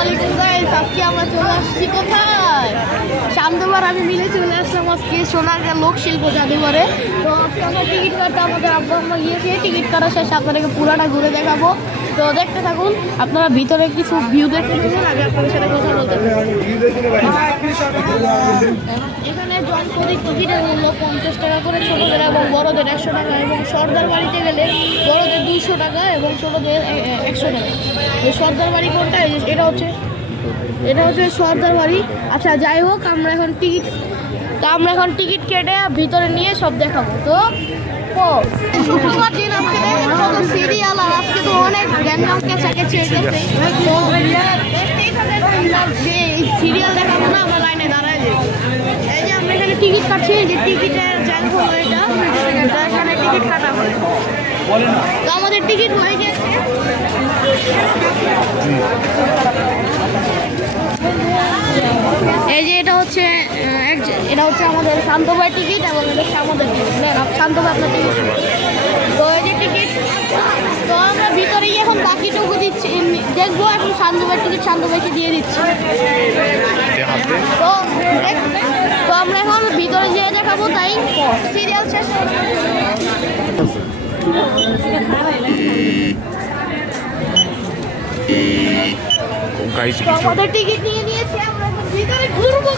আলাইকুম গাইস, আজকে আমরা চলে আসছি কোথায়? শান্তবার আমি মিলে চলে আসলাম আজকে সোনারগাঁ লোকশিল্প জাদুঘরে। তো আজকে আমরা টিকিট কাটতে আমাদের আব্বা আম্মা গিয়েছে, টিকিট কাটার শেষে আপনাদেরকে পুরাটা ঘুরে দেখাবো। তো দেখতে থাকুন, আপনারা ভিতরে কিছু ভিউ দেখতে থাকুন। আগে আপনাদের সাথে কথা বলতে এখানে জল প্রতি টিকিটের মূল্য 50 টাকা করে, ছোটদের এবং বড়দের 100 টাকা, এবং সর্দার বাড়িতে গেলে বড়দের 200 টাকা এবং ছোটদের 100 টাকা। এই সর্দার বাড়ি কোনটা? এটা হচ্ছে সর্দার বাড়ি। আচ্ছা যাই হোক, আমরা এখন টিকিট কেটে ভিতরে নিয়ে সব দেখাবো। তো শুক্রবার দিন আজকে দেখেন কত সিরিয়াল, আর আজকে তো অনেক গ্যাঞ্জাম কেঁচাকেচি হইতেছে। তো যে সিরিয়াল দেখাবো না, আমরা লাইনে দাঁড়ায় যাই। এই যে আমরা এখানে টিকিট কাটছি, যে টিকিটের জ্যাম হলো এটা, এখানে টিকিট কাটা হয়। তো আমাদের টিকিট হয়ে গেছে। এই যে এটা হচ্ছে আমাদের শান্তভাই টিকিট, এবং এটা হচ্ছে আমাদের টিকিট। শান্তভাই আপনার টিকিট। তো এই যে টিকিট, তো আমরা ভিতরে গিয়ে এখন বাকিটুকু দিচ্ছি, দেখবো। এখন শান্তভাই টিকিট শান্তভাইকে দিয়ে দিচ্ছি। তো আমরা এখন ভিতরে যেয়ে দেখাবো, তাই সিরিয়াল শেষ। আমাদের টিকিট নিয়ে নিয়েছি, আমরা এখন ভিতরে ঘুরবো।